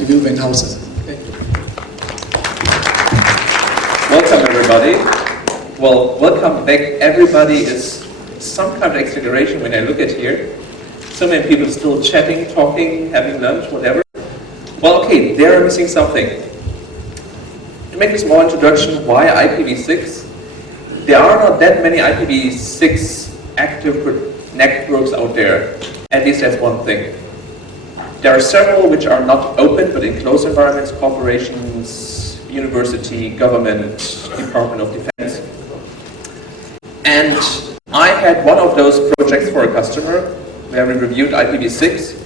interview with Hauser. Thank you. Welcome, everybody. Well, welcome back. Everybody is some kind of exaggeration when I look at here. So many people still chatting, talking, having lunch, whatever. Well, okay, they're missing something. To make a small introduction, why IPv6? There are not that many IPv6 active networks out there. At least that's one thing. There are several which are not open, but in closed environments, corporations, university, government, Department of Defense. And I had one of those projects for a customer where we reviewed IPv6.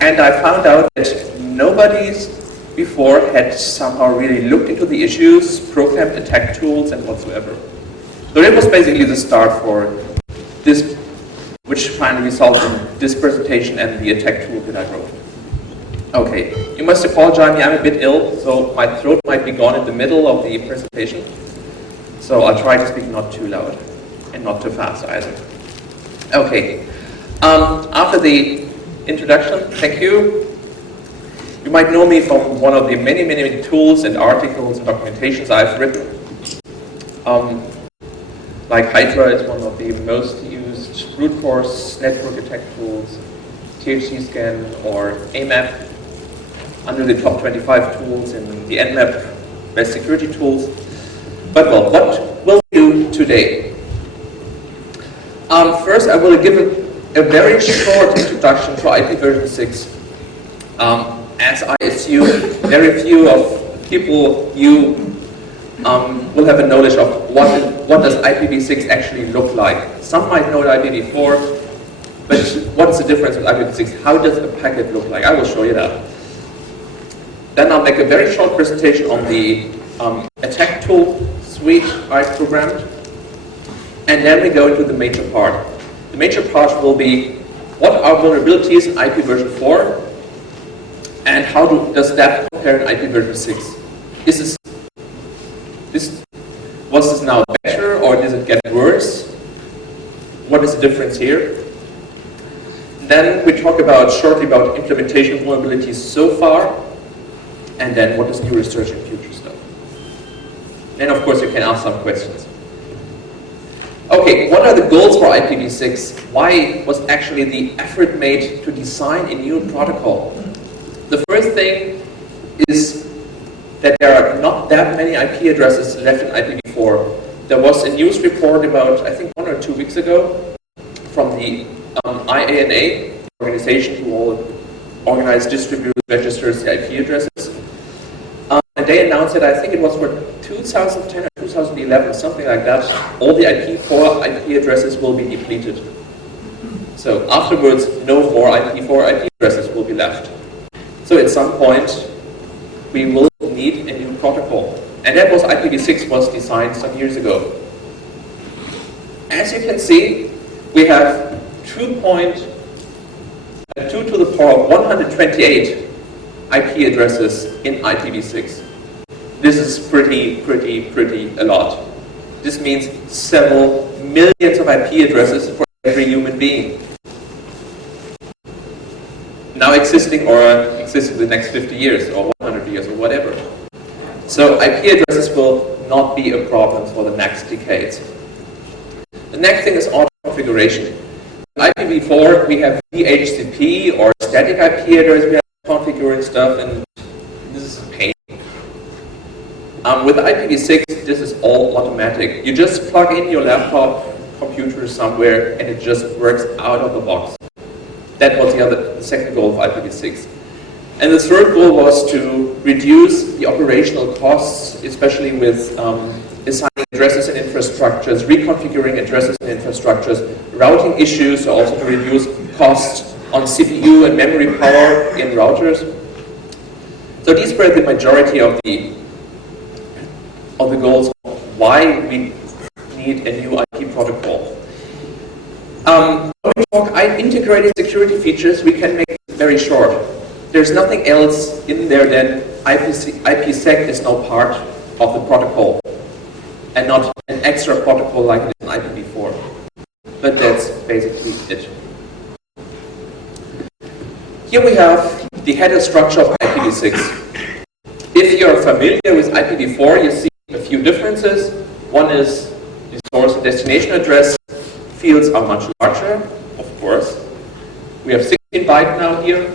And I found out that nobody before had somehow really looked into the issues, programmed attack tools, and whatsoever. So that was basically the start for this, which finally resulted in this presentation and the attack tool that I wrote. Okay, you must apologize me, I'm a bit ill, so my throat might be gone in the middle of the presentation. So I'll try to speak not too loud and not too fast either. Okay, after the introduction, thank you. You might know me from one of the many, many tools and articles and documentations I've written. Like Hydra is one of the most used brute force network attack tools, THC scan or AMAP, under the top 25 tools in the Nmap best security tools. But well, what will we do today? First, I will give a very short introduction to IPv6. As I assume, very few of people you will have a knowledge of what does IPv6 actually look like. Some might know IPv4, but what is the difference with IPv6? How does a packet look like? I will show you that. Then I'll make a very short presentation on the attack tool suite I've programmed. And then we go into the major part. The major part will be what are vulnerabilities in IP version 4 and how does that compare in IP version 6? Was this now better or does it get worse? What is the difference here? Then we talk shortly about implementation vulnerabilities so far, and then what is new research and future stuff. Then of course you can ask some questions. Okay, what are the goals for IPv6? Why was actually the effort made to design a new protocol? The first thing is that there are not that many IP addresses left in IPv4. There was a news report about, I think 1 or 2 weeks ago, from the IANA, organization who all organize, distribute, registers the IP addresses. And they announced that, I think it was for 2010 or 2011, something like that, all the IP4 IP addresses will be depleted. So afterwards, no more IP4 IP addresses will be left. So at some point, we will need a new protocol. And that was IPv6 was designed some years ago. As you can see, we have 2 to the power of 128 IP addresses in IPv6. This is pretty a lot. This means several millions of IP addresses for every human being. Now existing or existing the next 50 years or 100 years or whatever. So IP addresses will not be a problem for the next decades. The next thing is auto configuration. In IPv4 we have DHCP or static IP address we have configuring stuff, and this is a pain. With IPv6 this is all automatic. You just plug in your laptop computer somewhere and it just works out of the box. That was the second goal of IPv6. And the third goal was to reduce the operational costs, especially with assigning addresses and infrastructures, reconfiguring addresses and infrastructures, routing issues, also to reduce costs on CPU and memory power in routers. So these were the majority of the goals of why we need a new IP protocol. When we talk integrated security features, we can make it very short. There's nothing else in there than IPsec is now part of the protocol and not an extra protocol like it is in IPv4. But that's basically it. Here we have the header structure of IPv6. If you're familiar with IPv4, you see a few differences. One is the source and destination address fields are much larger, of course. We have 16 byte now here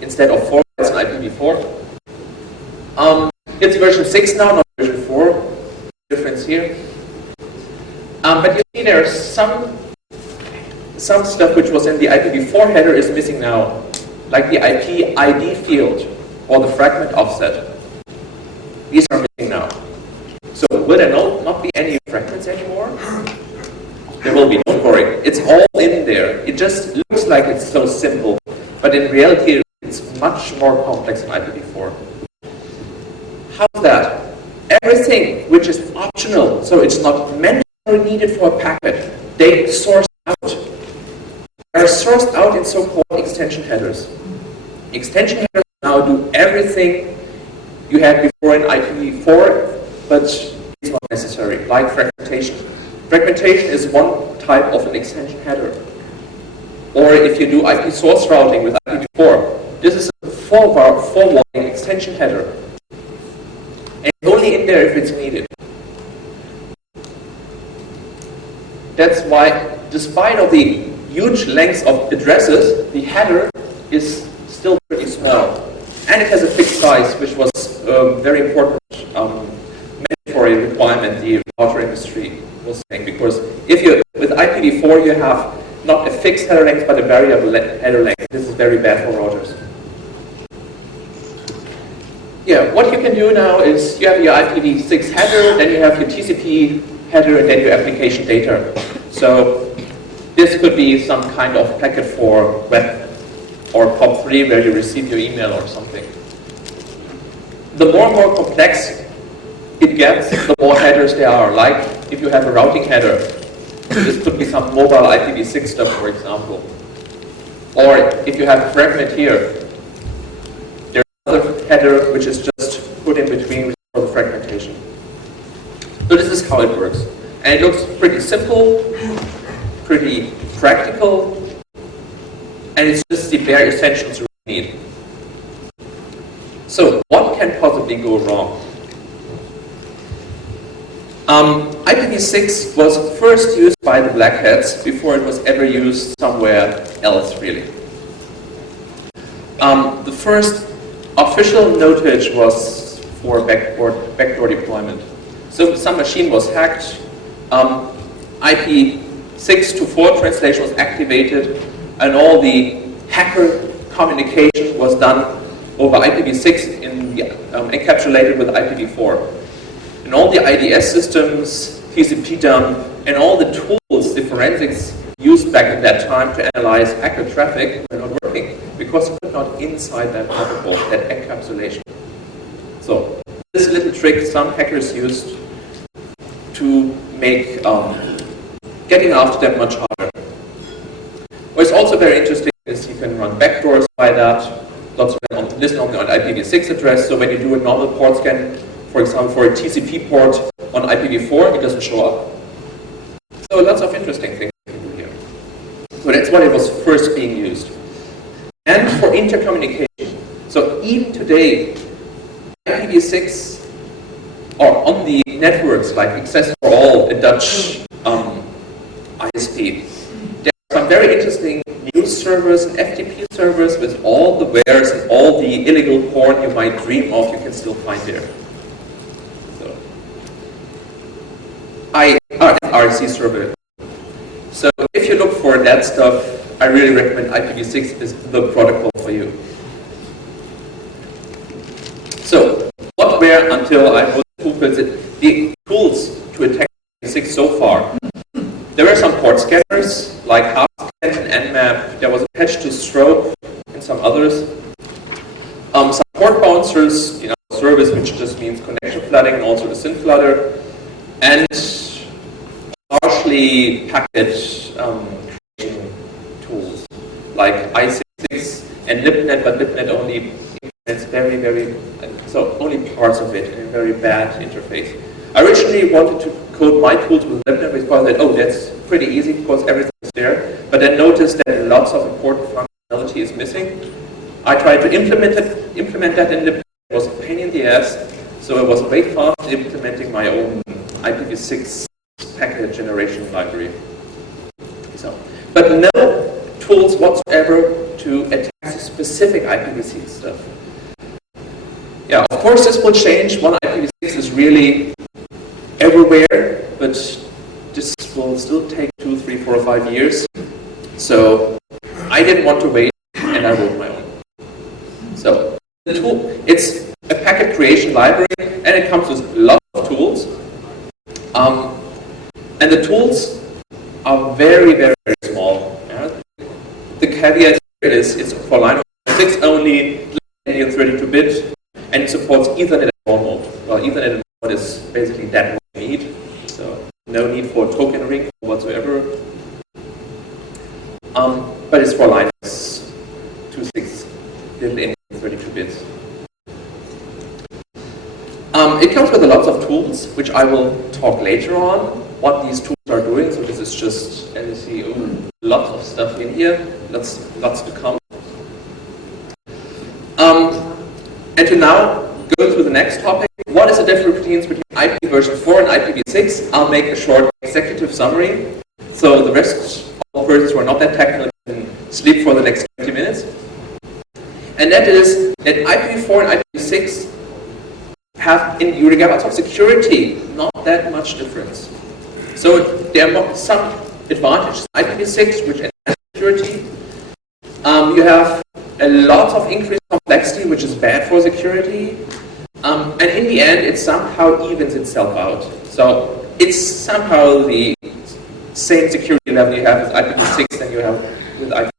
instead of 4 bytes in IPv4. It's version 6 now, not version 4. Difference here. But you see there's some stuff which was in the IPv4 header is missing now, like the IP ID field or the fragment offset. These are missing now. So will there not be any fragments anymore? There will be, don't worry. It's all in there. It just looks like it's so simple, but in reality it's much more complex than IPv4. How's that? Everything which is optional, so it's not mandatory needed for a packet, they source out. They are sourced out in so-called extension headers. Extension headers now do everything you had before in IPv4, but it's not necessary, like fragmentation. Fragmentation is one type of an extension header. Or if you do IP source routing with IPv4, this is a forwarding extension header. And only in there if it's needed. That's why, despite of the huge length of addresses, the header is still pretty small. And it has a fixed size, which was very important mandatory requirement the router industry was saying. Because if you, with IPv4, you have not a fixed header length, but a variable header length. This is very bad for routers. Yeah, what you can do now is you have your IPv6 header, then you have your TCP header, and then your application data. So this could be some kind of packet for web or POP3 where you receive your email or something. The more and more complex it gets, the more headers there are. Like if you have a routing header, this could be some mobile IPv6 stuff, for example. Or if you have a fragment here, header which is just put in between for the fragmentation. So this is how it works. And it looks pretty simple, pretty practical, and it's just the bare essentials you need. So what can possibly go wrong? IPv6 was first used by the black hats before it was ever used somewhere else, really. The first official notage was for backdoor deployment. So some machine was hacked, IP6 to 4 translation was activated, and all the hacker communication was done over IPv6 encapsulated with IPv4. And all the IDS systems, TCP dump, and all the tools, the forensics used back in that time to analyze hacker traffic were not working because it was not inside that protocol, that encapsulation. So this little trick some hackers used to make getting after them much harder. What's also very interesting is you can run backdoors by that. Lots of them listen only on IPv6 address. So when you do a normal port scan, for example, for a TCP port on IPv4, it doesn't show up. So lots of interesting things you can do here. So that's what it was first being used. And for intercommunication. So even today, IPv6 or on the networks like Access for All, a Dutch ISP, there are some very interesting news servers and FTP servers with all the wares and all the illegal porn you might dream of, you can still find there. So, RC server. So if you look for that stuff, I really recommend IPv6 is the protocol for you. So what were, until I was the tools to attack IPv6 so far? There were some port scanners like Hauser and Nmap. There was a patch to Strobe and some others. Some port bouncers, service which just means connection flooding, and also the SYN floodder, and partially package tools like i66 and LibNet, but LibNet only implements so only parts of it in a very bad interface. I originally wanted to code my tools with LibNet because I thought, oh, that's pretty easy because everything's there. But then noticed that lots of important functionality is missing. I tried to implement that in the, it was a pain in the ass, so I was way fast implementing my own IPv6 packet generation library. So, but no tools whatsoever to attack specific IPv6 stuff. Yeah, of course this will change. One IPv6 is really everywhere, but this will still take 2, 3, 4, or 5 years. So I didn't want to wait, and I wrote my own. So the tool, it's a packet creation library, and it comes with lots of tools. And the tools are very, very, very small. The caveat here is it's for Linux 6 only, 32-bit, and it supports Ethernet and mode mode. Well, Ethernet and mode is basically that what you need, so no need for token ring whatsoever. But it's for Linux 2.6, little in 32 bits. It comes with a lot of tools, which I will talk later on, what these tools are doing. So this is just, as you see, lots of stuff in here, lots to come. And to now go to the next topic, what is the difference between IP version 4 and IPv6? I'll make a short executive summary, so the rest of the persons who are not that technical can sleep for the next 20 minutes. And that is that IPv4 and IPv6 have, in regards of security, not that much difference. So there are some advantages. IPv6, which enhances security, you have a lot of increased complexity, which is bad for security. And in the end, it somehow evens itself out. So it's somehow the same security level you have with IPv6 than you have with IPv4.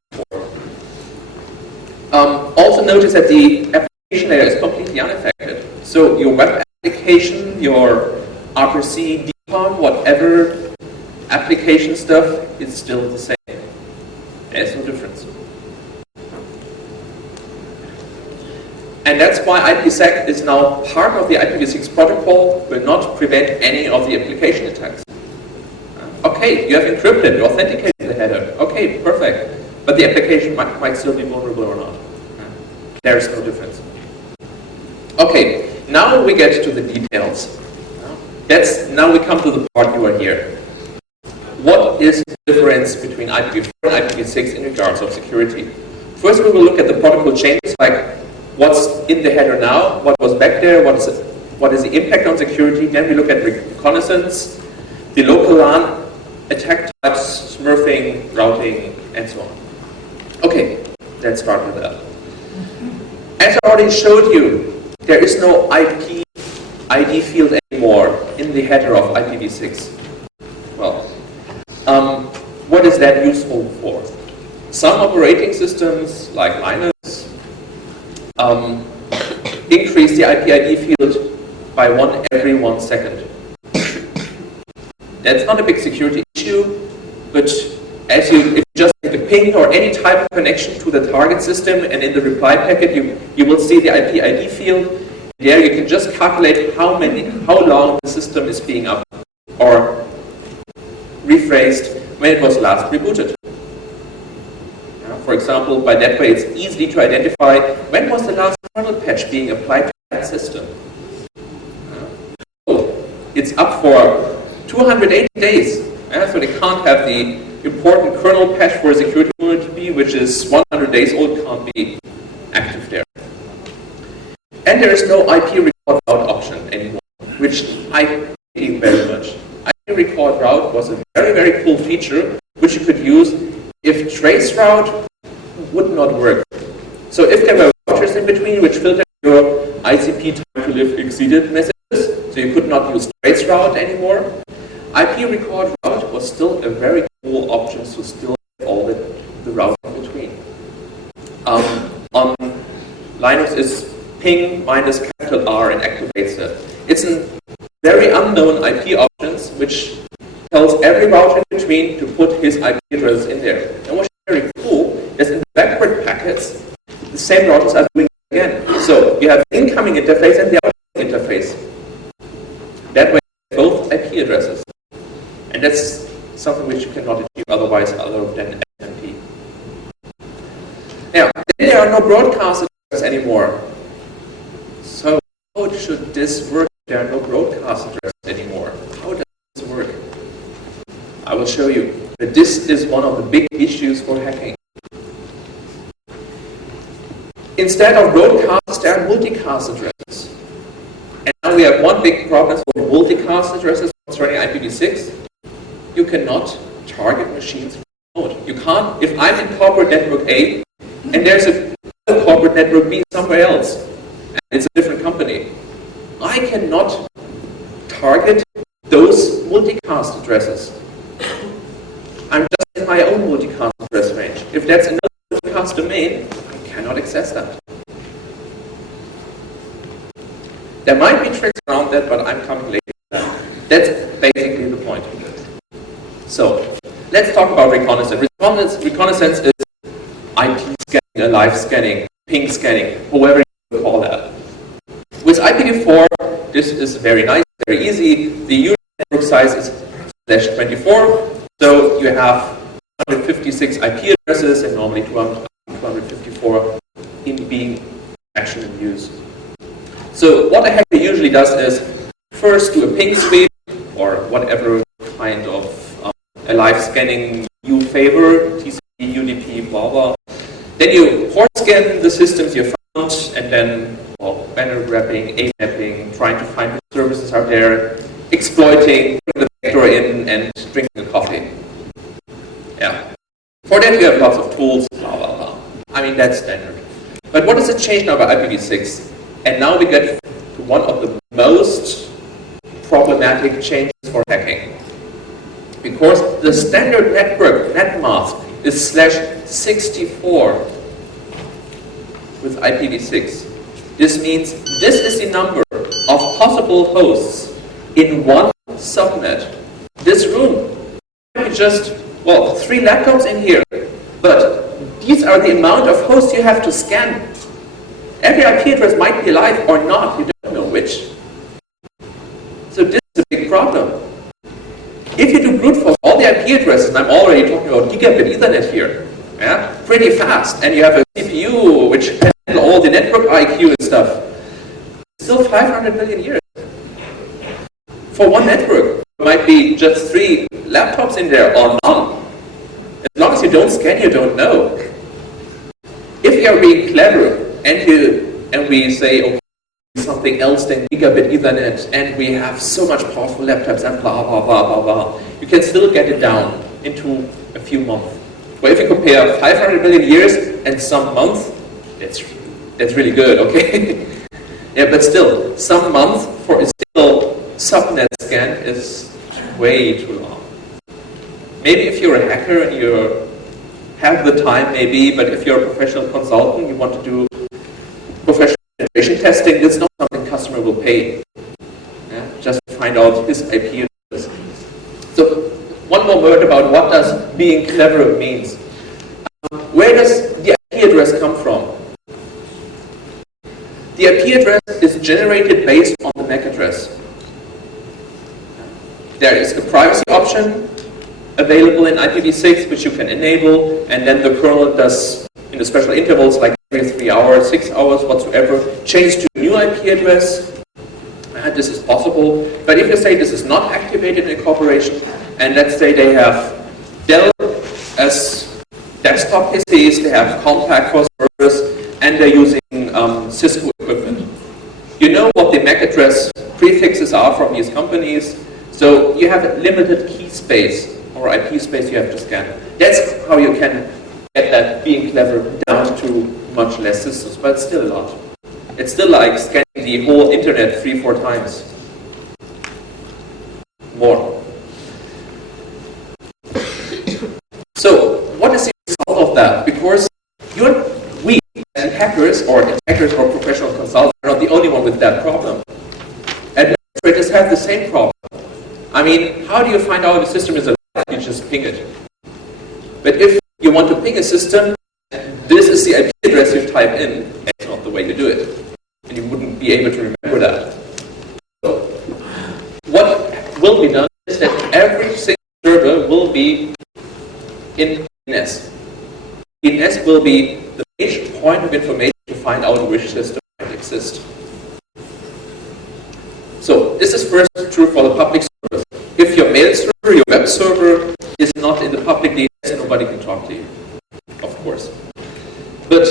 Also notice that the application layer is completely unaffected. So your web application, your RPC, DCOM, whatever application stuff is still the same. There's no difference. And that's why IPsec is now part of the IPv6 protocol, will not prevent any of the application attacks. Okay, you have encrypted, you authenticated the header. Okay, perfect. But the application might still be vulnerable or not. There is no difference. Okay, now we get to the details. Now we come to the part you are here. What is the difference between IPv4 and IPv6 in regards of security? First, we will look at the protocol changes, like what's in the header now, what was back there, what is the impact on security. Then we look at reconnaissance, the local LAN, attack types, smurfing, routing, and so on. Okay, let's start with that. As I already showed you, there is no IP ID field anymore in the header of IPv6. Well, what is that useful for? Some operating systems, like Linux, increase the IP ID field by 1 every 1 second. That's not a big security issue, but if you just make a ping or any type of connection to the target system, and in the reply packet you will see the IP ID field. There you can just calculate how long the system is being up, or rephrased, when it was last rebooted. For example, by that way it's easy to identify when was the last kernel patch being applied to that system. It's up for 280 days, so they can't have the important kernel patch for a security vulnerability, which is 100 days old, can't be active there. And there is no IP record route option anymore, which I hate very much. IP record route was a very, very cool feature, which you could use if trace route would not work. So if there were routers in between which filtered your ICP time to live exceeded messages, so you could not use trace route anymore, IP record route was still a very cool option to still have all the routes in between. On Linux is ping minus capital R and activates it. It's a very unknown IP options which tells every router in between to put his IP address in there. And what's very cool is in the backward packets, the same routers are doing it again. So you have the incoming interface and the outgoing interface. That way, both IP addresses. And that's something which you cannot achieve otherwise other than SMP. Now, there are no broadcast how should this work? There are no broadcast addresses anymore. How does this work? I will show you that this is one of the big issues for hacking. Instead of broadcasts, there are multicast addresses. And now we have one big problem for multicast addresses concerning IPv6. You cannot target machines from remote. You can't, if I'm in corporate network A, and there's a corporate network B somewhere else, and it's a different company, I cannot target those multicast addresses. I'm just in my own multicast address range. If that's another multicast domain, I cannot access that. There might be tricks around that, but I'm coming later to that. That's basically the point. So, let's talk about reconnaissance. Reconnaissance is IP scanning, alive scanning, ping scanning, whoever you call that. With IPv4, this is very nice, very easy. The user network size is /24, so you have 156 IP addresses and normally 254 in being actually in use. So what a hacker usually does is first do a ping sweep or whatever kind of alive scanning you favor, TCP, UDP, blah blah. Then you port scan the systems you found, and then banner grabbing, A mapping, trying to find what services out there, exploiting, putting the vector in, and drinking a coffee. Yeah. For that you have lots of tools, blah blah blah. I mean that's standard. But what does it change now by IPv6? And now we get to one of the most problematic changes for hacking. Because the standard network net mask is /64 with IPv6. This means this is the number of possible hosts in one subnet. This room might be just, 3 laptops in here, but these are the amount of hosts you have to scan. Every IP address might be alive or not, you don't know which. So this is a big problem. If you do brute force all the IP addresses, and I'm already talking about gigabit Ethernet here, yeah, pretty fast, and you have a CPU which can handle all the network IQ and stuff, still 500 million years. For one network, there might be just 3 laptops in there or none. As long as you don't scan, you don't know. If you are being clever, and we say, okay, something else than gigabit Ethernet, and we have so much powerful laptops and blah, blah, blah, blah, blah, you can still get it down into a few months. Well, if you compare 500 million years and some months, that's really good, okay? Yeah, but still, some months for a single subnet scan is way too long. Maybe if you're a hacker and you have the time, maybe, but if you're a professional consultant, you want to do professional penetration testing, it's not something customer will pay. Yeah? Just to find out his IP address. So, one more word about what does being clever means. Where does the IP address come from? The IP address is generated based on the MAC address. There is a privacy option available in IPv6 which you can enable, and then the kernel does, in the special intervals like every 3 hours, 6 hours, whatsoever, change to a new IP address. This is possible. But if you say this is not activated in a corporation, and let's say they have Dell as desktop PCs, they have Compaq for servers, and they're using Cisco equipment. You know what the MAC address prefixes are from these companies, so you have a limited key space or IP space you have to scan. That's how you can get that being clever down to much less systems, but it's still a lot. It's still like scanning the whole internet 3-4 times. More. So, what is the result of that? Because we as hackers or professional consultants are not the only one with that problem. Administrators have the same problem. I mean, how do you find out if a system is alive? You just ping it. But if you want to ping a system, this is the IP address you type in. That's not the way you do it. And you wouldn't be able to remember that. So, what will be done is that every single server will be in DNS. DNS will be the major point of information to find out which system might exist. So this is first true for the public servers. If your mail server, your web server is not in the public DNS, nobody can talk to you, of course. But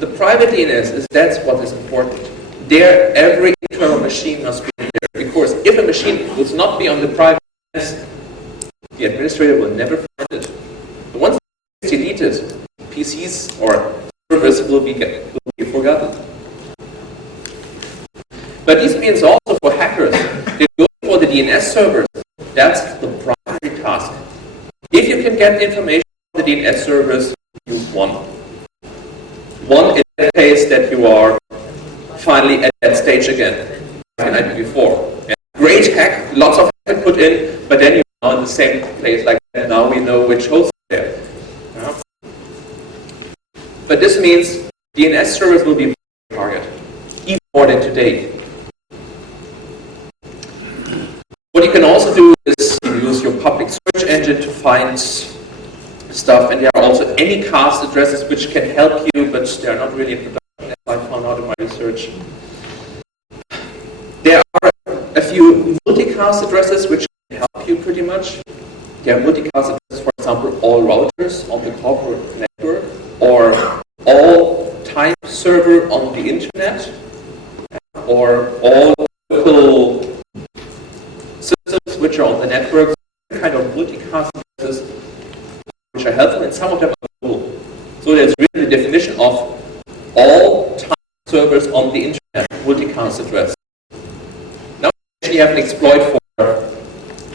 the private DNS that's what is important. There, every internal machine must be there, because if a machine will not be on the private DNS, the administrator will never find it. But once it's deleted, PCs or servers will be forgotten. But this means also for hackers, they go for the DNS servers. That's the primary task. If you can get information from the DNS servers, you've won. One in the case that you are finally at that stage again, like in IPv4. And great hack, lots of hack put in, but then you're now in the same place like that. Now we know which host is there. Yeah. But this means DNS servers will be a target, even more than today. What you can also do is use your public search engine to find stuff, and there are also any cast addresses which can help you, but they are not really in production, as I found out in my research. There are a few multicast addresses which can help you pretty much. There are multicast addresses, for example, all routers on the corporate network, or all type server on the internet, or all local systems which are on the network, kind of multicast addresses which are helpful, and some of them are cool. So there's really the definition of all type servers on the internet, multicast address. Now we actually have an exploit for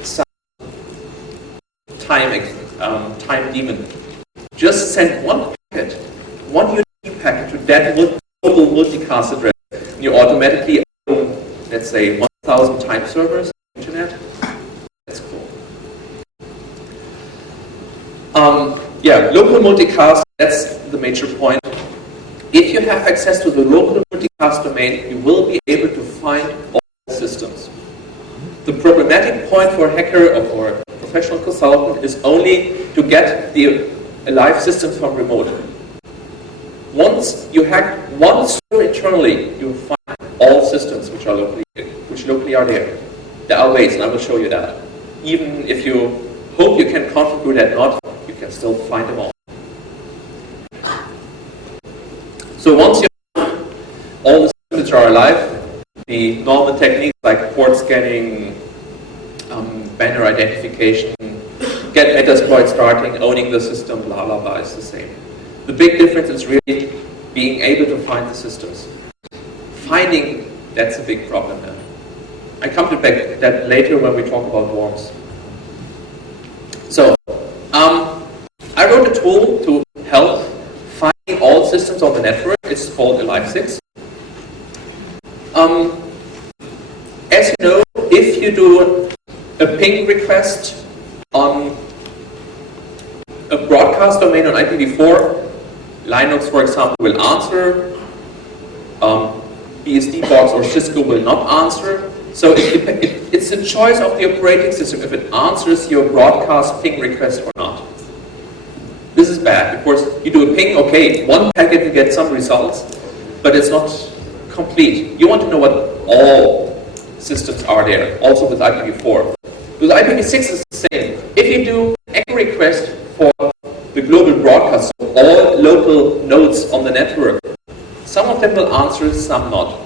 some time daemon. Just send one packet, one UDP packet to that global multicast address, and you automatically own, let's say, 1,000 type servers on the internet. That's cool. Yeah, local multicast, that's the major point. If you have access to the local multicast domain, you will be able to find all systems. The problematic point for a hacker or for a professional consultant is only to get the live systems from remote. Once you hack one server internally, you find all systems which locally are there. There are ways, and I will show you that. Even if you hope you can configure that not, you can still find them all. So once you have all the systems which are alive, the normal techniques like port scanning, banner identification, get metasploit starting, owning the system, blah blah blah is the same. The big difference is really being able to find the systems. Finding, that's a big problem then. I come to that later when we talk about worms. So, I wrote a tool to help finding all systems on the network. It's called IPv6. As you know, if you do a ping request on a broadcast domain on IPv4, Linux, for example, will answer. BSD box or Cisco will not answer. So it's a choice of the operating system if it answers your broadcast ping request or not. This is bad because you do a ping, okay, one packet you get some results, but it's not complete. You want to know what all systems are there, also with IPv4. With IPv6 is the same. If you do a request for the global broadcast, so all local nodes on the network, some of them will answer, some not.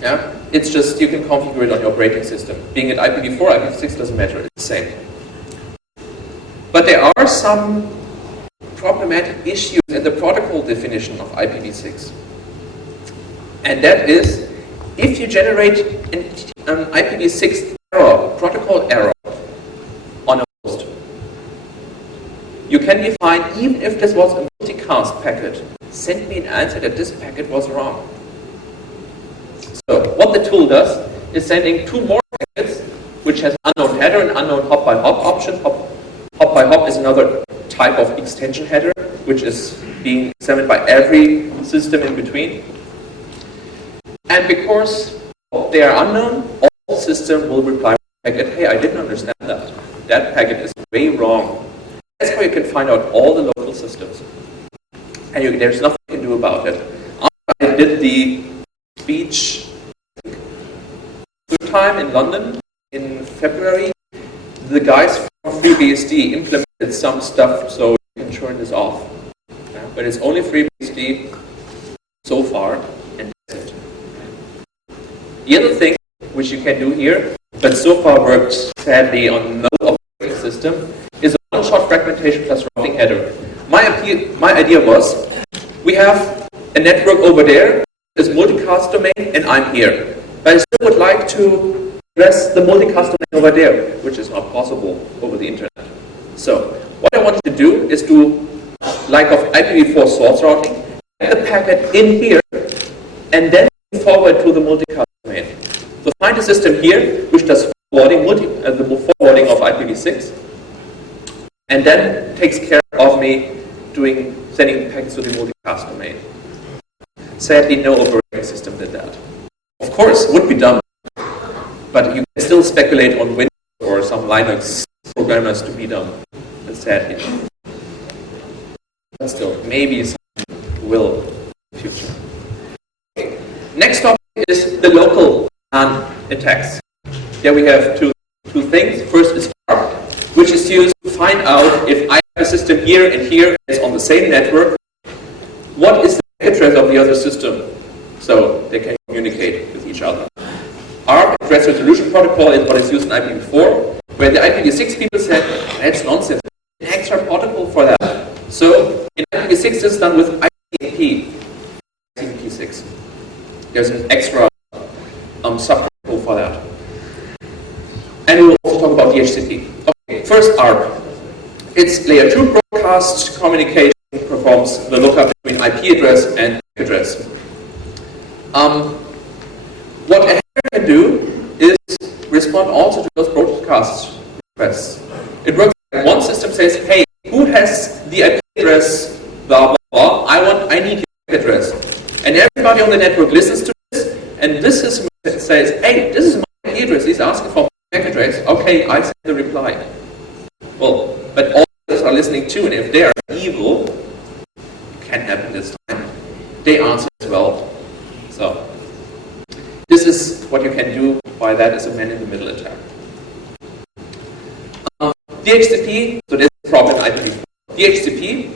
Yeah? It's just you can configure it on your operating system. Being at IPv4, IPv6 doesn't matter, it's the same. But there are some problematic issues in the protocol definition of IPv6. And that is, if you generate an IPv6 error, protocol error, on a host, you can define, even if this was a multicast packet, send me an answer that this packet was wrong. So what the tool does is sending two more packets, which has unknown header and unknown hop by hop option. Hop by hop is another type of extension header, which is being examined by every system in between. And because they are unknown, all system will reply with a packet, hey, I didn't understand that. That packet is way wrong. That's how you can find out all the local systems. And there's nothing you can do about it. After I did the speech time in London in February, the guys from FreeBSD implemented some stuff so you can turn this off. Yeah, but it's only FreeBSD so far, and that's it. The other thing which you can do here, but so far worked sadly on no operating system, is a one-shot fragmentation plus routing header. My idea was, we have a network over there, this multicast domain, and I'm here. But I still would like to address the multicast domain over there, which is not possible over the internet. So, what I wanted to do is do, like of IPv4 source routing, get the packet in here, and then forward to the multicast domain. So find a system here, which does forwarding, the forwarding of IPv6, and then takes care of me sending packets to the multicast domain. Sadly, no operating system did that. Of course, would be dumb, but you can still speculate on Windows or some Linux programmers to be dumb. That's sadly. But still, maybe someone will in the future. Okay. Next topic is the local attacks. Here we have two things. First is ARP, which is used to find out if I have a system here and here is on the same network. What is the address of the other system, so they can communicate with each other. ARP, Address Resolution Protocol, is what is used in IPv4, where the IPv6 people said, that's nonsense, an extra protocol for that. So, in IPv6 this is done with ICMP, ICMP6. There's an extra subprotocol for that. And we will also talk about DHCP. Okay, first ARP. It's layer 2 broadcast communication, performs the lookup between IP address and MAC address. What a hacker can do is respond also to those broadcast requests. It works like one system says, hey, who has the IP address, blah, blah, blah, I need your MAC address. And everybody on the network listens to this, and this system says, hey, this is my IP address, he's asking for my MAC address, okay, I send the reply. Well, but all others are listening too, and if they are evil, can happen this time, they answer as well. So, this is what you can do by that as a man-in-the-middle attack. DHCP, so there's a problem in IPv4. DHCP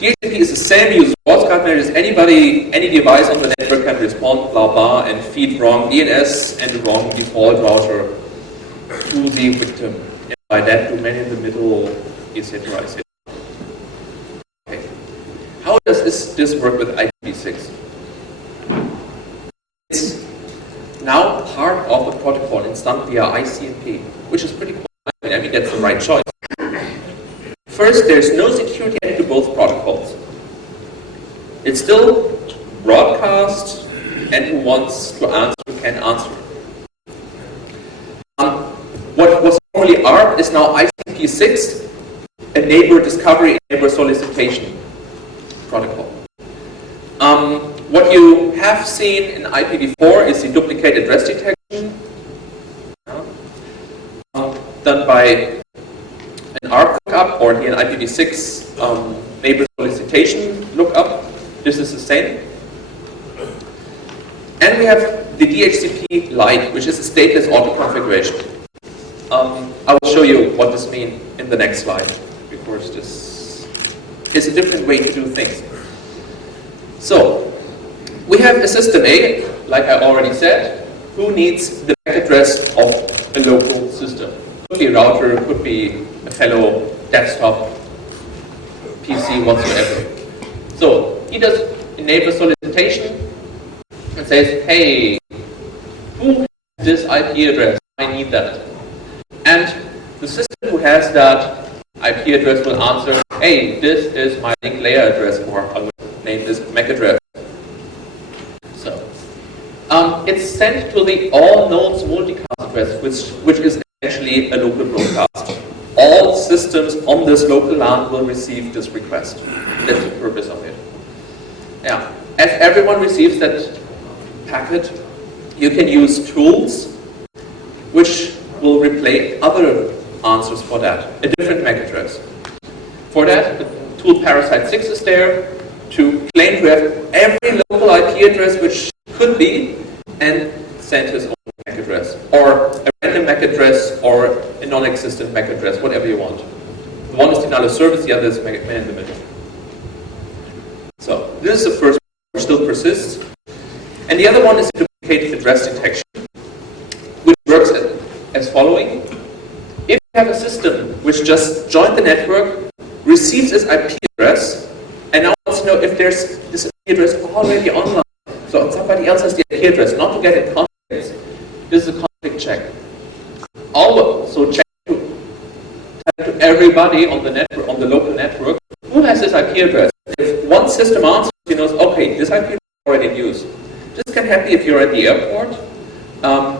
is the same, uses broadcast managers, any device on the network can respond, blah blah, and feed wrong DNS and the wrong default router to the victim. And by that, do man-in-the-middle, etc., etc. Okay. How does this work with IPv6? It's now part of the protocol. It's done via ICMP, which is pretty cool. I mean, that's the right choice. First, there's no security into both protocols. It's still broadcast, and who wants to answer can answer. What was formerly ARP is now ICMP6, a neighbor discovery and neighbor solicitation protocol. What you have seen in IPv4 is the duplicate address detection, done by an ARP lookup, or here an IPv6 neighbor solicitation lookup. This is the same. And we have the DHCP Lite, which is a stateless auto-configuration. I will show you what this means in the next slide, because this is a different way to do things. So, we have a system A, like I already said, who needs the MAC address of a local system. Could be a router, could be a fellow desktop, PC, whatsoever. So, he does enable solicitation and says, hey, who has this IP address? I need that. And the system who has that IP address will answer, hey, this is my link layer address, or I will name this MAC address. So, it's sent to the all nodes multicast address, which is essentially a local broadcast. All systems on this local LAN will receive this request. That's the purpose of it. Yeah. As everyone receives that packet, you can use tools which will replace other answers for that, a different MAC address. For that, the tool Parasite 6 is there to claim to have every local IP address which could be, and send his own MAC address. Or address or a non-existent MAC address, whatever you want. One is denial of service, the other is man in the middle. So this is the first one, which still persists. And the other one is duplicate address detection, which works as following. If you have a system which just joined the network, receives its IP address, and now wants to know if there's this IP address already online, so somebody else has the IP address, not to get in conflicts. This is a conflict check. So check to everybody on the network, on the local network, who has this IP address. If one system answers, he knows, okay, this IP address is already in use. This can happen if you're at the airport,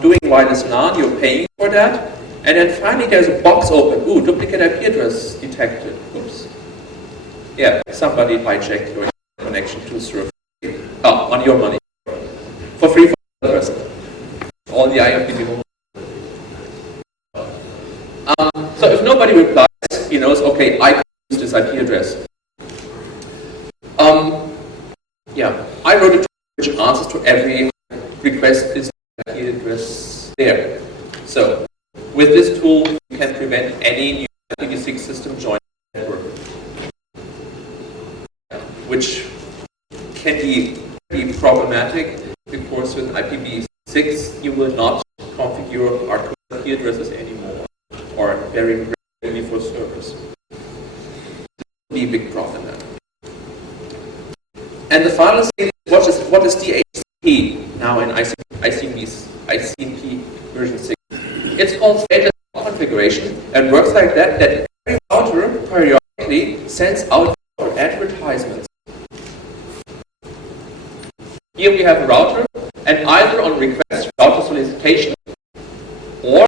doing wireless LAN, you're paying for that, and then finally there's a box open. Ooh, duplicate IP address detected. Oops. Yeah, somebody hijacked your connection to server. Oh, on your money. For free for the person. All the IPv6. So if nobody replies, he knows, okay, I can use this IP address. Yeah, I wrote a tool which answers to every request is IP address there. So with this tool, you can prevent any new IPv6 system joining the network, which can be problematic because with IPv6 you will not configure hardcore IP addresses anymore, or very rarely for servers. This will be a big problem then. And the final thing is what is DHCP now in ICMP version 6? It's called stateless configuration, and works like that every router periodically sends out advertisements. Here we have a router, and either on request router solicitation, or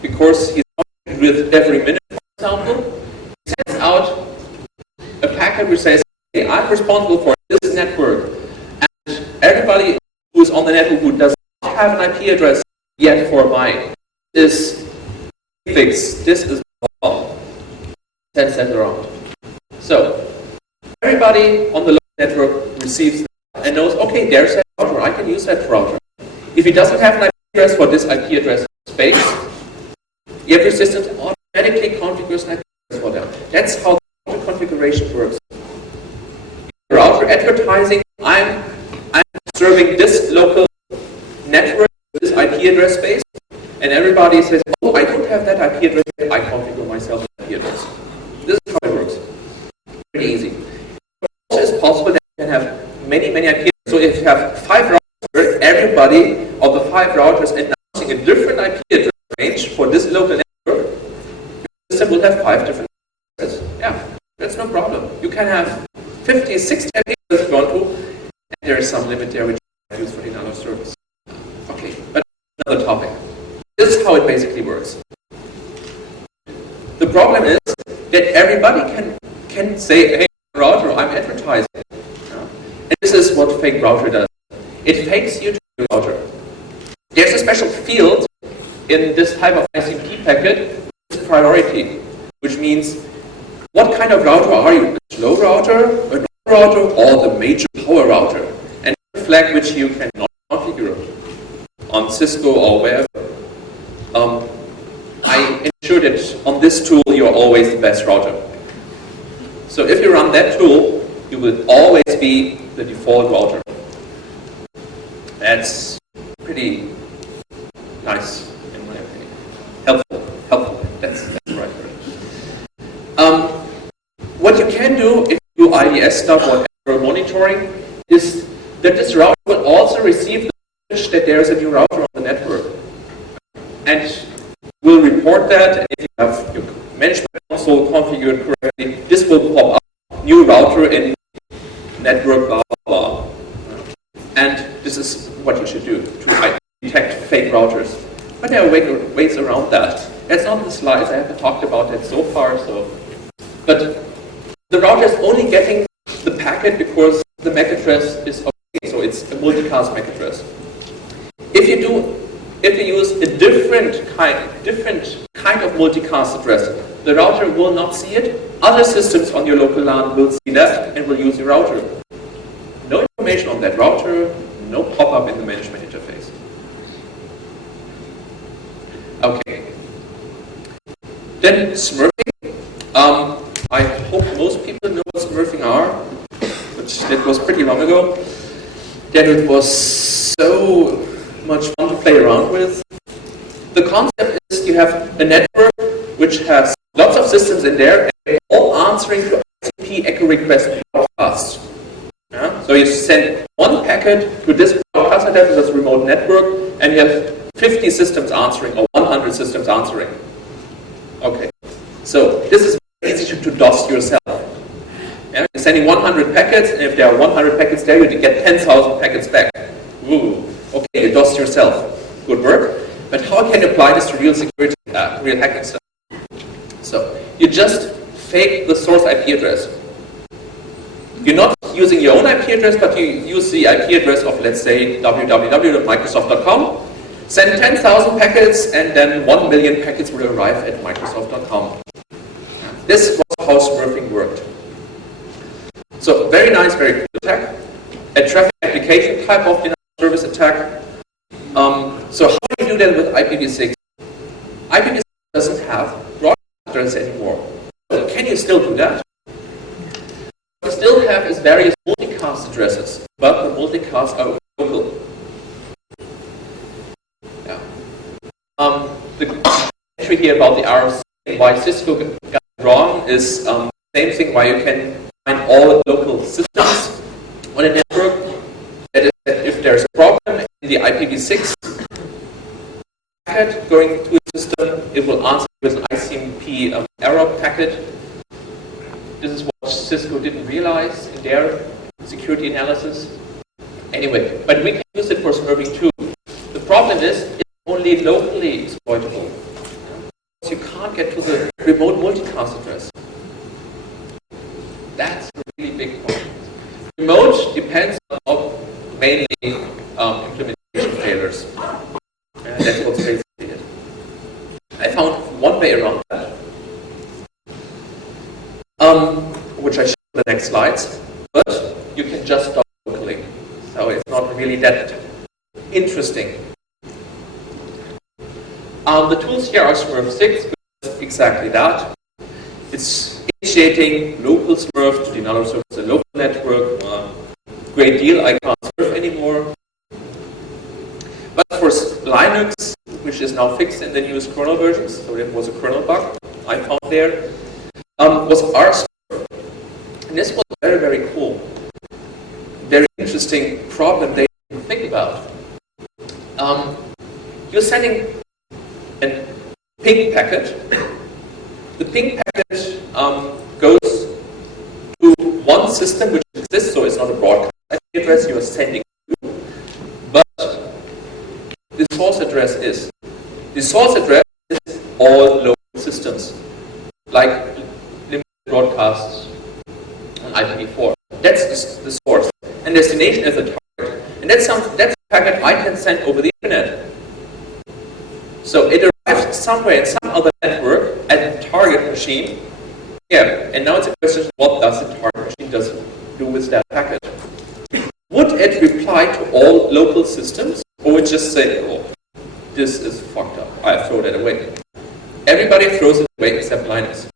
because he's talking with every minute, for example, sends out a packet which says, hey, I'm responsible for this network, and everybody who's on the network who does not have an IP address yet for mine is fixed. This is all. Send around. So everybody on the local network receives that and knows, okay, there's that router. I can use that router. If he doesn't have an IP address for this IP address space, every system automatically configures an IP address for them. That's how the router configuration works. The router advertising, I'm serving this local network, this IP address space, and everybody says, oh, I don't have that IP address, I configure myself an IP address. This is how it works. Pretty easy. It also is possible that you can have many IP addresses. So if you have 5 routers, everybody of the 5 routers announcing a different IP address range for this local network, the system will have 5 different addresses. Yeah, that's no problem. You can have 50, 60 IP addresses if you want to, and there is some limit there which you can use for denial of service. Okay, but another topic. This is how it basically works. The problem is that everybody can say, hey, router, I'm advertising. And this is what fake router does. It fakes you to the router. There's a special field in this type of ICMP packet, which is priority, which means what kind of router are you? A slow router, a non-router, or the major power router? And a flag which you cannot configure on Cisco or wherever. I ensure that on this tool you're always the best router. So if you run that tool, you will always be the default router. That's pretty nice in my opinion. Helpful. That's the right word. What you can do if you do IDS stuff or error monitoring is that this router will also receive the message that there is a new router on the network. And will report that, and if you have your management console configured correctly, this will pop up, new router in network, blah, blah, blah. And this is what you should do to detect fake routers. But there are ways around that. That's not the slides, I haven't talked about that so far. But the router is only getting the packet because the MAC address is okay, so it's a multicast MAC address. If you use a different kind of multicast address, the router will not see it. Other systems on your local LAN will see that and will use your router. No information on that router, no pop-up in the management interface. Okay, Then smurfing. I hope most people know what smurfing are, which it was pretty long ago. Then it was so much fun to play around with. The concept is you have a network which has lots of systems in there, and they're all answering to ICP echo request broadcast. Yeah? So you send one packet to this broadcaster, that is a remote network, and you have 50 systems answering, or 100 systems answering. Okay, so this is very easy to DOS yourself. Yeah? You're sending 100 packets, and if there are 100 packets there, you get 10,000 packets back. Ooh, okay, you DOS yourself. Good work. But how can you apply this to real security, real hacking stuff? So you just fake the source IP address. You're not using your own IP address, but you use the IP address of, let's say, www.microsoft.com. Send 10,000 packets, and then 1 million packets will arrive at Microsoft.com. This was how smurfing worked. So very nice, very cool attack. A traffic application type of denial of service attack. So how do you do that with IPv6? IPv6 doesn't have broadcast address anymore. So can you still do that? What you still have is various multicast addresses, but the multicasts are local. Yeah. The entry here about the RFC and why Cisco got it wrong is the same thing why you can find all local systems on a network. That is, that if there's a problem in the IPv6 packet going to a system, it will answer with an ICMP error packet. This is what Cisco didn't realize in their security analysis. Anyway, but we can use it for smurfing too. The problem is it's only locally exploitable. So you can't get to the remote multicast address. That's a really big problem. Remote depends on mainly implementation failures. That's what's basically it. I found one way around that, which I show in the next slides, but you can just stop locally. So it's not really that interesting. The tools here are Smurf6, which is exactly that. It's initiating local Smurf to deny service a local network. Great deal, I can't surf anymore. But for Linux, which is now fixed in the newest kernel versions, so it was a kernel bug I found there, was rsmurf. And this was very, very cool. Very interesting problem they didn't think about. You're sending a ping packet. The ping packet goes to one system which exists, so it's not a broadcast IP address you are sending to, but the source address is. The source address is all local systems, like limited broadcasts on IPv4. That's the source. And destination is the target. And that's a packet I can send over the internet. So it arrives somewhere in some other network at the target machine. Yeah, and now it's a question, what does the target machine do with that packet? Would it reply to all local systems, or would it just say, oh, this is fucked up, I throw that away? Everybody throws it away except Linux.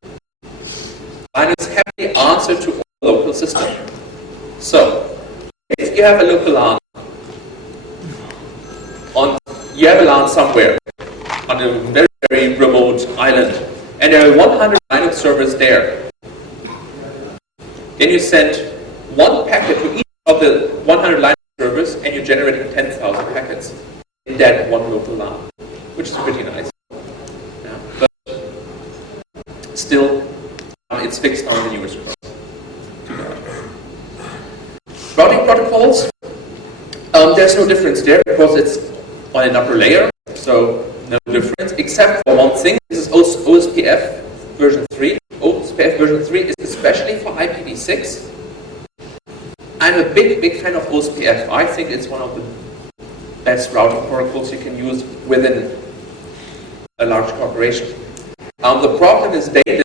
Linux happily answers to all local systems. So, if you have a local LAN, you have a LAN somewhere on a very, very remote island, and there are 100 Linux servers there. Then you send one packet to each of the 100 Linux servers, and you're generating 10,000 packets in that one local LAN, which is pretty nice. Yeah, but still, it's fixed on the newest kernel. Routing protocols, there's no difference there because it's on an upper layer, so no difference, except for one thing. This is OSPF version 3. OSPF version 3 is especially for IPv6. I'm a big fan of OSPF. I think it's one of the best routing protocols you can use within a large corporation. The problem is they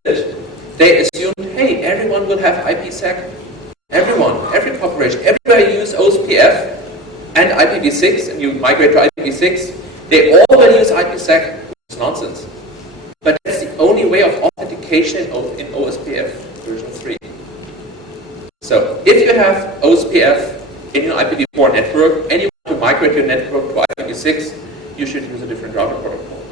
assumed, hey, everyone will have IPsec. Everyone, every corporation, everybody use OSPF and IPv6, and you migrate to IPv6. They all will use IPsec, which is nonsense. But that's the only way of specification in OSPF version 3. So if you have OSPF in your IPv4 network and you want to migrate your network to IPv6, you should use a different router protocol.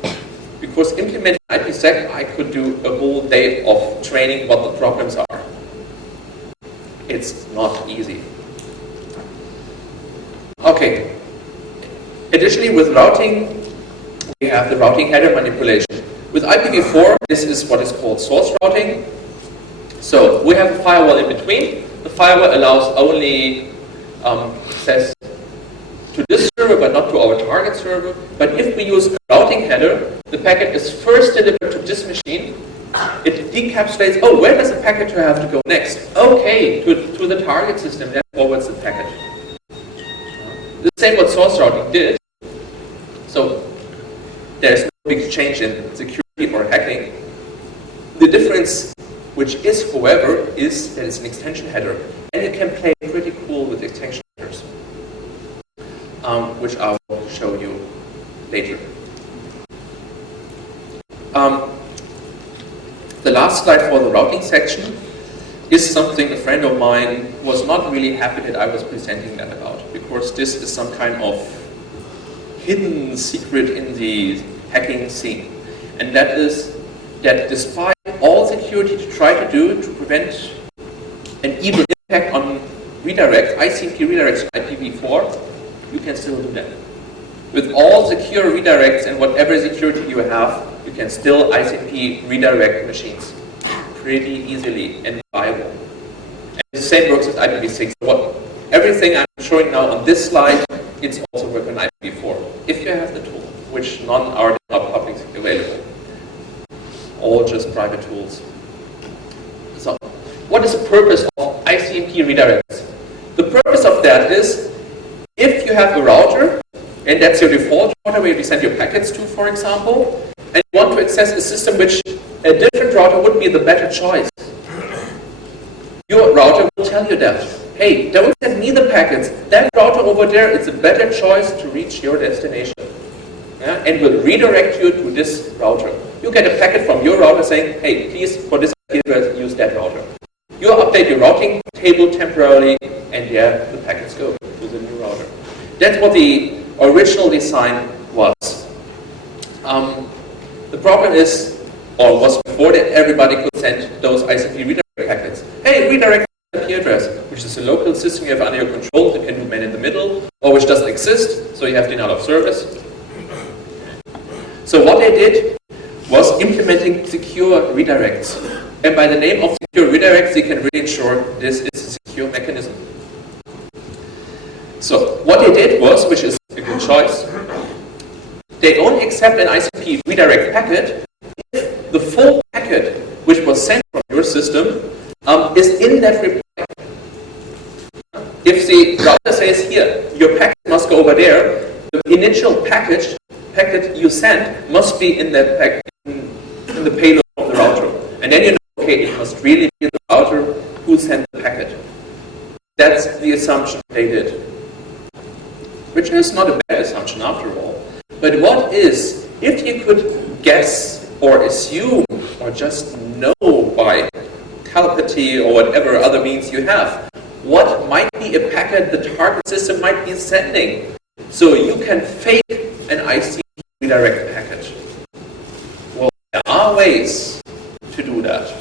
Because implementing IPsec, I could do a whole day of training what the problems are. It's not easy. Okay. Additionally, with routing, we have the routing header manipulation. With IPv4, this is what is called source routing. So we have a firewall in between. The firewall allows only access to this server, but not to our target server. But if we use a routing header, the packet is first delivered to this machine. It decapsulates, oh, where does the packet have to go next? Okay, to the target system, then forwards the packet. The same what source routing did. So there's no big change in security or hacking. The difference, which is, however, is that it's an extension header, and it can play pretty cool with extension headers, which I will show you later. The last slide for the routing section is something a friend of mine was not really happy that I was presenting that about, because this is some kind of hidden secret in the hacking scene. And that is that despite all security to try to do to prevent an evil impact on redirects, ICMP redirects to IPv4, you can still do that. With all secure redirects and whatever security you have, you can still ICMP redirect machines pretty easily and reliable. And the same works with IPv6. Everything I'm showing now on this slide, it's also working on IPv4. If you have the tool, which none are not publicly available. All just private tools. So, what is the purpose of ICMP redirects? The purpose of that is, if you have a router, and that's your default router where you send your packets to, for example, and you want to access a system which a different router would be the better choice. Your router will tell you that. Hey, don't send me the packets. That router over there is a better choice to reach your destination. Yeah? And will redirect you to this router. You get a packet from your router saying, hey, please, for this address, use that router. You update your routing table temporarily, and there the packets go to the new router. That's what the original design was. The problem is, or was before, that everybody could send those ICMP redirect packets. Hey, redirect IP address, which is a local system you have under your control that can do man in the middle, or which doesn't exist, so you have denial of service. So what they did was implementing secure redirects. And by the name of secure redirects, they can really ensure this is a secure mechanism. So what they did was, which is a good choice, they only accept an ICMP redirect packet if the full packet which was sent from your system is in that reply. If the router says, here, your packet must go over there, the initial packet you sent must be in that packet, in the payload of the router. And then you know, okay, it must really be the router who sent the packet. That's the assumption they did. Which is not a bad assumption after all. But what is, if you could guess or assume or just know by telepathy or whatever other means you have, what might be a packet the target system might be sending? So you can fake an ICMP redirect packet. Well, there are ways to do that.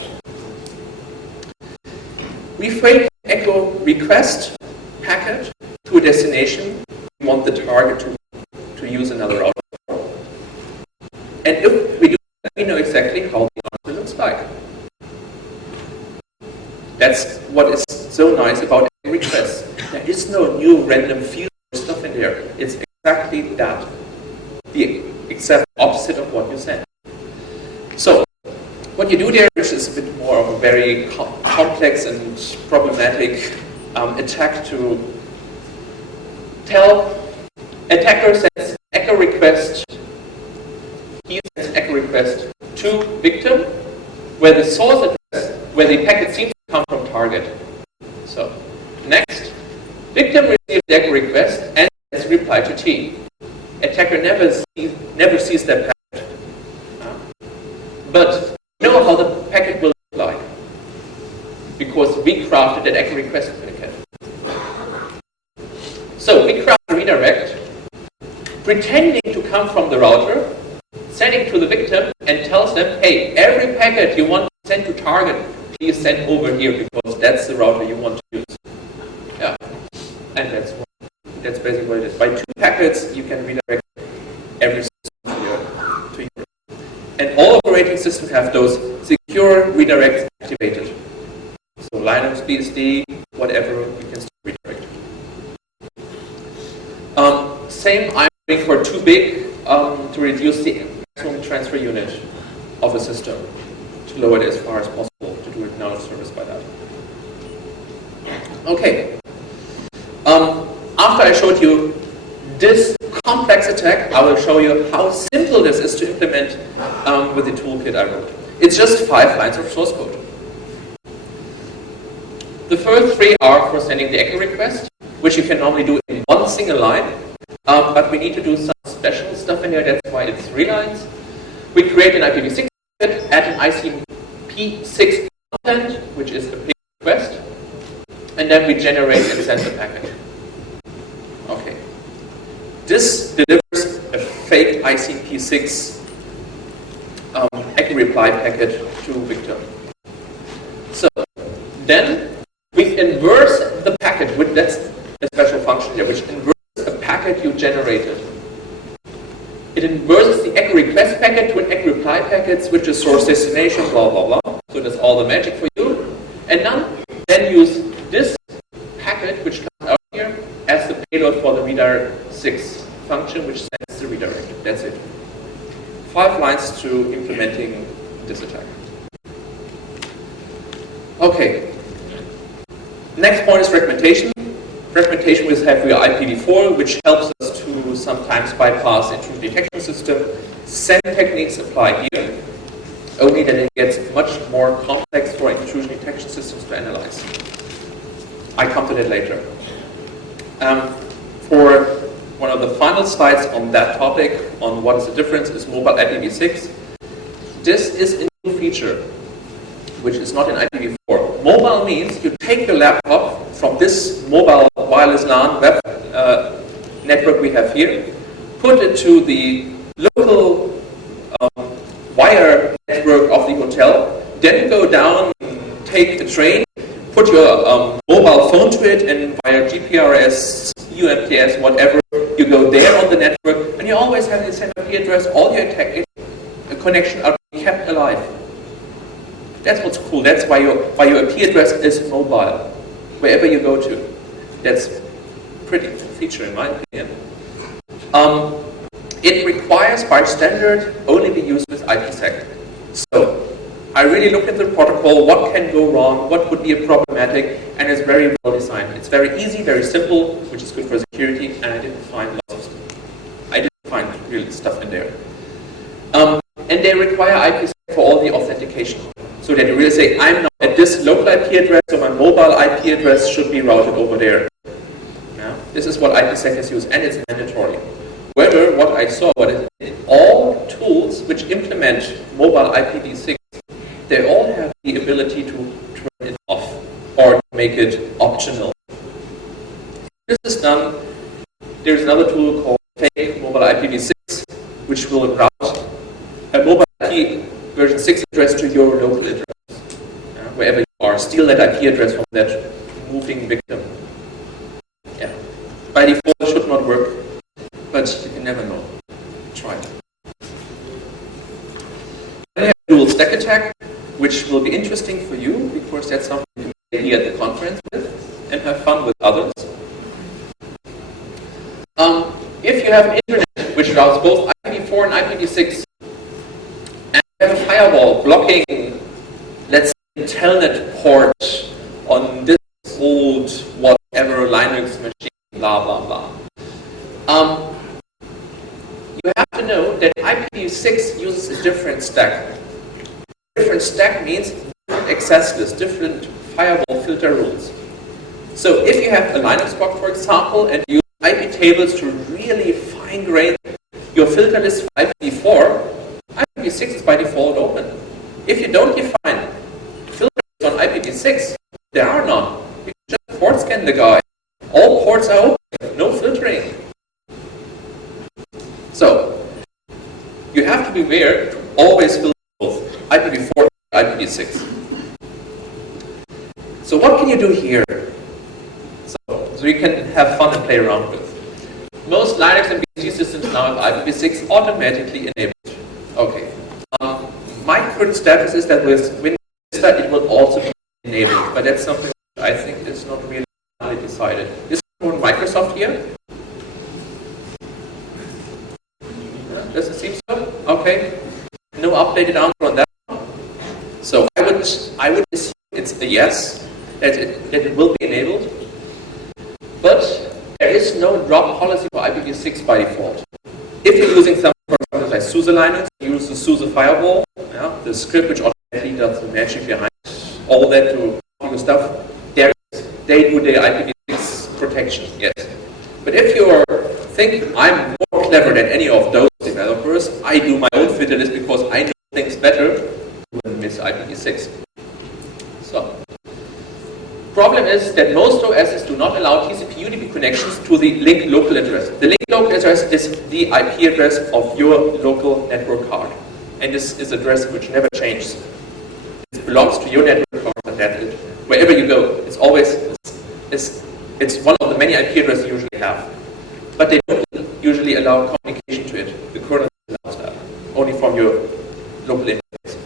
We fake an echo request packet to a destination. We want the target to use another router. And if we do that, we know exactly how the answer looks like. That's what is so nice about a request. There is no new random field or stuff in there. It's exactly that. The exact opposite of what you sent. So, what you do there, which is a bit more of a very complex and problematic attack to tell attacker sends echo request, he sends echo request to victim, where the source address, where the packet seems to come from target. So, next, victim receives the echo request and sends reply to T. Attacker never sees that packet. But you know how the packet pretending to come from the router, sending to the victim, and tells them, hey, every packet you want to send to target, please send over here because that's the router you want to use. Yeah, and that's basically what it is. By 2 packets, you can redirect every system to your. And all operating systems have those secure redirects activated. So Linux, BSD, whatever, you can still redirect. Same, I'm doing for too big to reduce the maximum transfer unit of a system, to lower it as far as possible, to do it now of service by that. Okay. After I showed you this complex attack, I will show you how simple this is to implement with the toolkit I wrote. It's just 5 lines of source code. The first 3 are for sending the echo request, which you can normally do in 1 single line, but we need to do some special stuff in here, that's why it's 3 lines. We create an IPv6 packet, add an IPv6 content, which is a ping request, and then we generate and send the packet. Okay. This delivers a fake ICP6 echo reply packet to victim. So then we inverse the packet, that's a special function here, which inverses a packet you generated. It inverses the echo request packet to an echo reply packet, switches source destination, blah, blah, blah. So that's all the magic for you. And then use this packet, which comes out here, as the payload for the redirect 6 function, which sends the redirect. That's it. 5 lines to implementing this attack. Okay. Next point is fragmentation. Fragmentation will have your IPv4, which helps us to sometimes bypass intrusion detection system. Same techniques apply here, only that it gets much more complex for intrusion detection systems to analyze. I come to that later. For one of the final slides on that topic, on what is the difference, is mobile IPv6. This is a new feature, which is not in IPv4. Mobile means you take your laptop from this mobile wireless LAN web network we have here, put it to the local wire network of the hotel, then go down, take a train, put your mobile phone to it, and via GPRS, UMTS, whatever, you go there on the network, and you always have the same IP address, all your connection are kept alive. That's what's cool. That's why your IP address is mobile, wherever you go to. That's a pretty cool feature in my opinion. It requires, by standard, only be used with IPsec. So, I really looked at the protocol, what can go wrong, what would be problematic, and it's very well designed. It's very easy, very simple, which is good for security, and I didn't find real stuff in there. And they require IPsec for all the authentication. So that you really say, I'm now at this local IP address, so my mobile IP address should be routed over there. Yeah? This is what IPsec is used, and it's mandatory. Whether what I saw, all tools which implement mobile IPv6, they all have the ability to turn it off or make it optional. This is done. There's another tool called fake mobile IPv6, which will route a mobile IP version 6 address to your local address, wherever you are. Steal that IP address from that moving victim. Yeah. By default, it should not work, but you never know. Try it. Then we have dual stack attack, which will be interesting for you because that's something you can be at the conference with and have fun with others. If you have an internet which routes both IPv4 and IPv6, and you have a firewall blocking, let's say, telnet port on this old whatever Linux machine, blah blah blah. You have to know that IPv6 uses a different stack. Different stack means different access lists, different firewall filter rules. So if you have a Linux box, for example, and you use IP tables to really fine-grain your filter list for IPv4, IPv6 is by default open. If you don't define filters on IPv6, there are none. You can just port scan the guy. All ports are open, no filtering. So, you have to be aware to always fill both IPv4 and IPv6. So what can you do here? So you can have fun and play around with. Most Linux and BSD systems now have IPv6 automatically enabled. Okay. My current status is that with Windows Vista it will also be enabled, but that's something I think is not really decided. Is it on Microsoft here? Does it seem so? Okay. No updated answer on that one. So I would assume it's a yes, that it will be enabled. But there is no drop policy for IPv6 by default. If you're using something, for example, like SUSE Linux, you use the SUSE firewall, the script which automatically does the magic behind all that to do stuff. There is day-to-day IPv6 protection, yes. But if you're thinking, I'm more clever than any of those developers, I do my own filter list because I know things better, you will miss IPv6. So, problem is that most OSs do not allow TCP/UDP connections to the link local address. The link local address is the IP address of your local network card. And this is an address which never changes. It belongs to your network card, and that's it. Wherever you go, it's always, it's one of the many IP addresses you usually have. But they don't usually allow communication to it. The kernel allows that, only from your local interface.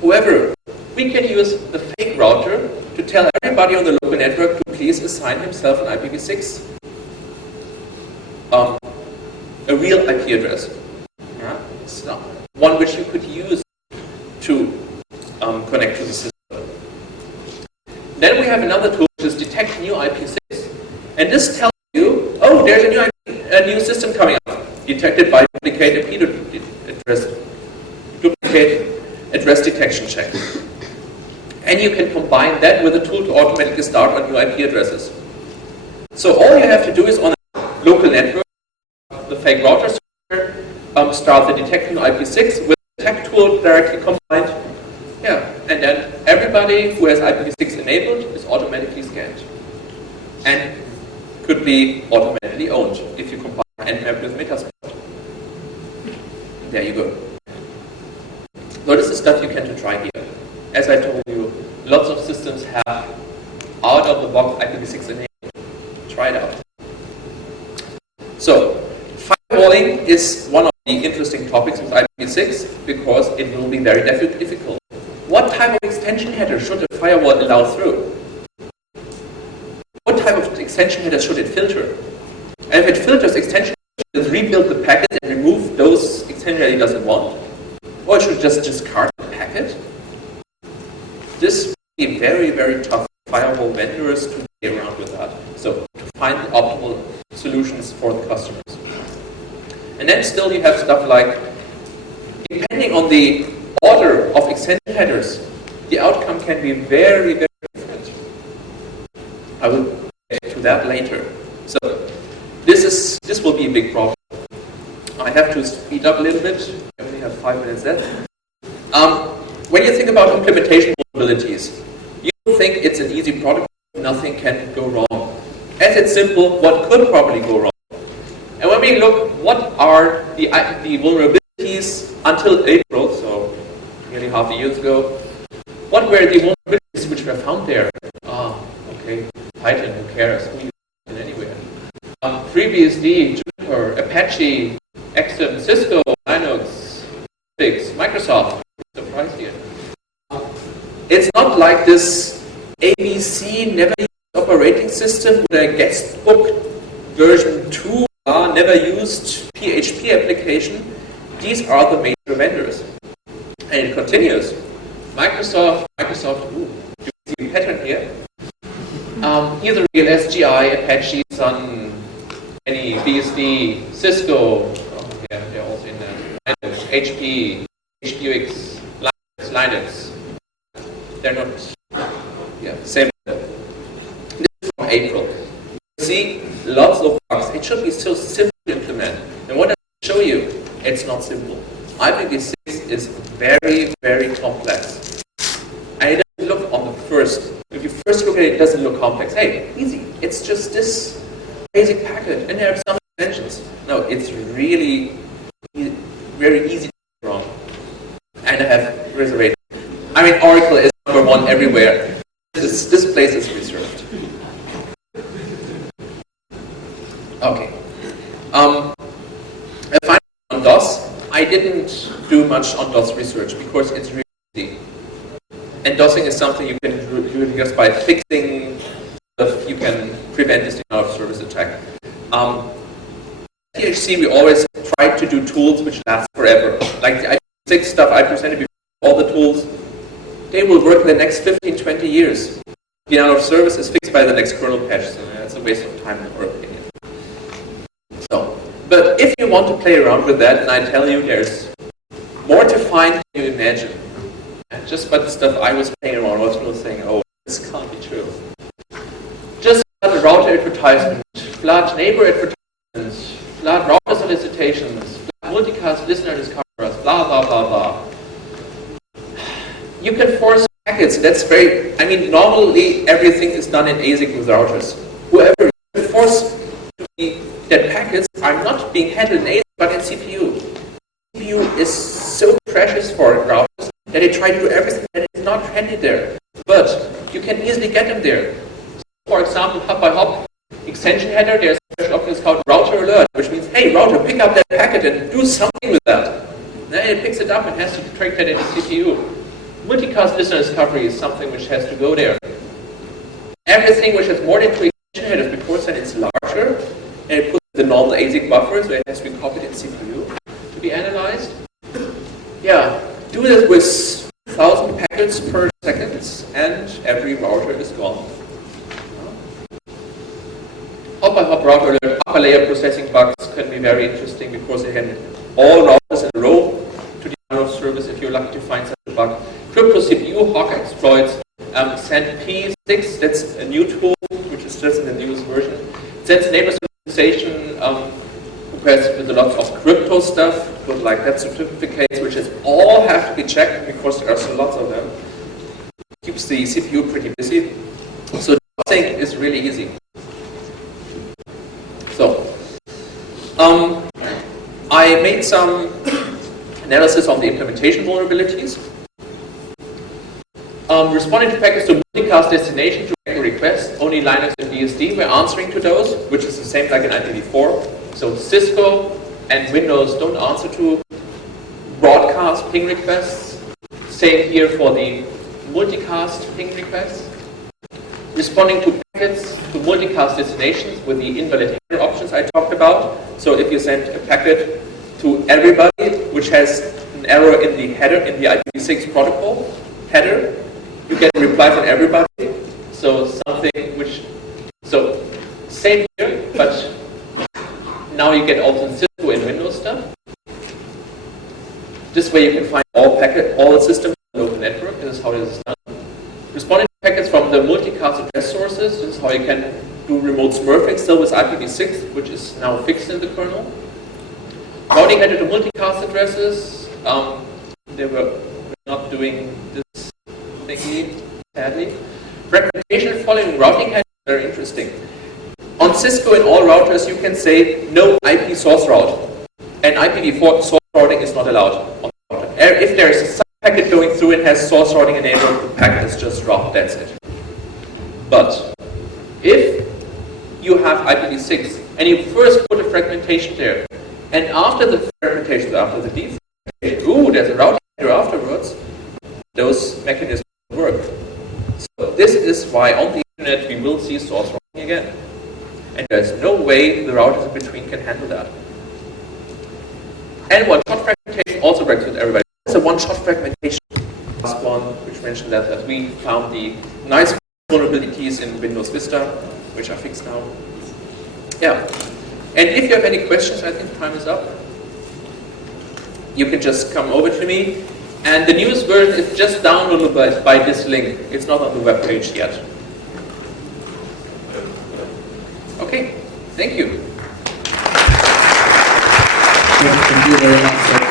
However, we can use the fake router to tell everybody on the local network to please assign himself an IPv6, a real IP address. Yeah? It's one which you could use to connect to the system. Then we have another tool which is detect new IP6, and this tells you, oh, there's a new system coming up, detected by duplicate address detection check. And you can combine that with a tool to automatically start on new IP addresses. So all you have to do is on a local network, the fake router server, start the detect new IP6 with the tech tool directly combined. Yeah, and then everybody who has IPv6 enabled is automatically scanned. And could be automatically owned if you combine nmap with Metasploit. There you go. So this is stuff you can try here. As I told you, lots of systems have out-of-the-box IPv6 enabled. Try it out. So, firewalling is one of the interesting topics with IPv6 because it will be very difficult. What type of extension header should a firewall allow through? What type of extension header should it filter? And if it filters extension headers, rebuild the packet and remove those extension headers it doesn't want? Or it should just discard the packet? This will be very, very tough for firewall vendors to play around with that. So, to find the optimal solutions for the customers. And then still you have stuff like, depending on the order of extension headers, the outcome can be very, very different. I will get to that later. So, this will be a big problem. I have to speed up a little bit. I only have 5 minutes left. When you think about implementation vulnerabilities, you think it's an easy product, nothing can go wrong. As it's simple, what could probably go wrong? And when we look, what are the vulnerabilities until April, so nearly half a year ago, what were the vulnerabilities which were found there? Okay, Python, who cares? Who uses Python anywhere? FreeBSD, Juniper, Apache, XM, Cisco, Linux, Linux, Microsoft. Surprise here. It's not like this ABC never used operating system with a guestbook version 2, never used PHP application. These are the major vendors. And it continues. Microsoft, ooh, you can see a pattern here. Here's the real SGI, Apache, Sun, any BSD, Cisco, yeah, they're also in there. HP, HQX, Linux. They're not, same. This is from April. You see lots of bugs. It should be so simple to implement. And what does it show you? It's not simple. IPv6 is very, very complex. And it doesn't look on the first. If you first look at it, it doesn't look complex. Hey, easy. It's just this basic packet, and there are some extensions. No, it's really very easy to get wrong. And I have reservations. I mean, Oracle is #1 everywhere. This place is reserved. Okay. Finally, on DOS, I didn't do much on DOS research because it's really easy. And DOSing is something you can do just by fixing stuff. You can prevent this out of service attack. At THC, we always try to do tools which last forever. Like the IPv6 stuff I presented before, all the tools, they will work in the next 15, 20 years. Being out of service is fixed by the next kernel patch, so that's a waste of time in our opinion. So, but if you want to play around with that, and I tell you there's more to find than you imagine. And just by the stuff I was playing around, I was really saying, oh, this can't be true. Just flood router advertisement, flood neighbor advertisements, flood router solicitations, flood multicast listener discoverers, blah, blah, blah, blah. You can force packets, that's very, I mean, normally everything is done in ASIC with routers. Whoever you can force to be, that packets are not being handled in ASIC but in CPU. CPU is so precious for routers that they try to do everything that is not handy there. But you can easily get them there. So, for example, hop by hop extension header, there's a special object called router alert, which means, hey, router, pick up that packet and do something with that. Then it picks it up and has to track that into CPU. Multicast listener discovery is something which has to go there. Everything which has more than 2 extension headers, because then it's larger, and it puts the normal ASIC buffer, so it has to be copied in CPU to be analyzed. Yeah, do this with 1,000 packets per second, and every router is gone. Hop-by-hop router alert, upper layer processing bugs can be very interesting because they can all routers in a row to the out of service if you're lucky to find such a bug. Crypto CPU hawk exploits, send P6, that's a new tool which is just in the newest version. Sends neighbor synchronization requests with a lot of crypto stuff, with like that certificates, which is all have to be checked because there are so lots of them. Keeps the CPU pretty busy. So DOSing is really easy. So, I made some analysis on the implementation vulnerabilities. Responding to packets to multicast destination to make a request, only Linux and BSD were answering to those, which is the same like in IPv4. So Cisco and Windows don't answer to broadcast ping requests. Same here for the multicast ping requests. Responding to packets to multicast destinations with the invalid header options I talked about. So if you send a packet to everybody, which has an error in the header, in the IPv6 protocol header, you get a reply from everybody. So something which, so same here, but now you get also Cisco and Windows stuff. This way you can find all systems on the local network. This is how this is done. Responding to packets from the multicast address sources. This is how you can do remote smurfing still with IPv6, which is now fixed in the kernel. Routing header to multicast addresses. They were not doing this thingy, sadly. Fragmentation following routing header, very interesting. On Cisco and all routers, you can say no IP source route, and IPv4 source routing is not allowed on the router. If there is a packet going through and has source routing enabled, the packet is just dropped, that's it. But if you have IPv6 and you first put a fragmentation there, and after the fragmentation, after the defragmentation, ooh, there's a routing header afterwards, those mechanisms work. So this is why on the internet we will see source routing again. And there's no way the routers in between can handle that. And one-shot fragmentation also works with everybody. It's a one-shot fragmentation. Last one, which mentioned that we found the nice vulnerabilities in Windows Vista, which are fixed now. Yeah. And if you have any questions, I think time is up. You can just come over to me. And the newest version is just downloadable by this link. It's not on the web page yet. Okay, thank you. Thank you very much.